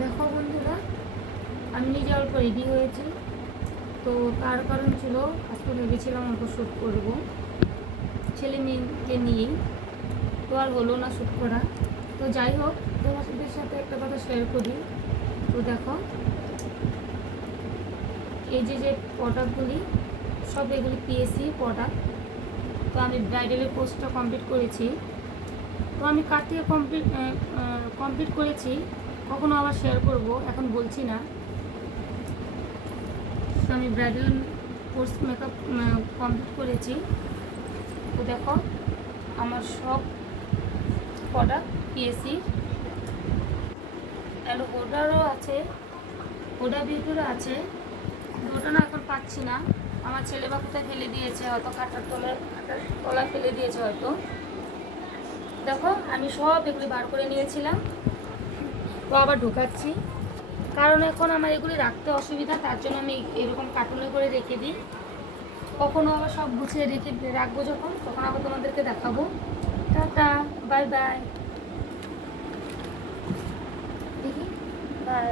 দেখো বন্ধুরা, আমি নিজে অল্প রেডি হয়েছি। তো তার কারণ ছিল, আজকে ভেবেছিলাম অল্প শ্যুট করবো ছেলে মেয়েকে নিয়েই, তো আর হলো না শ্যুট করা। তো যাই হোক, তোমাদের সাথে একটা কথা শেয়ার করি। তো দেখো, এই যে প্রোডাক্টগুলি, সব এগুলি পিএসসি প্রোডাক্ট। তো আমি ব্রাইডালের কোর্সটা কমপ্লিট করেছি। তো আমি কার থেকে কমপ্লিট করেছি কখনো আবার শেয়ার করব, এখন বলছি না। তো আমি ব্রাইডাল কোর্স মেকআপ কমপ্লিট করেছি। তো দেখো, আমার সব প্রোডাক্ট পিএসসি, অ্যান্ড ওটারও আছে, ওটা বিউটিরও আছে। ওটা না এখন পাচ্ছি না, আমার ছেলে বা কোথায় ফেলে দিয়েছে, হয়তো খাটার তলায় ফেলে দিয়েছে হয়তো। দেখো, আমি সব এগুলি বার করে নিয়েছিলাম, তো আবার ঢোকাচ্ছি, কারণ এখন আমার এগুলি রাখতে অসুবিধা, তার জন্য আমি এরকম কার্টুনে করে রেখে দিই। কখনো আবার সব গুছিয়ে রাখবো যখন, তখন আবার তোমাদেরকে দেখাবো। টাটা, বাই বাই, দেখি, বাই।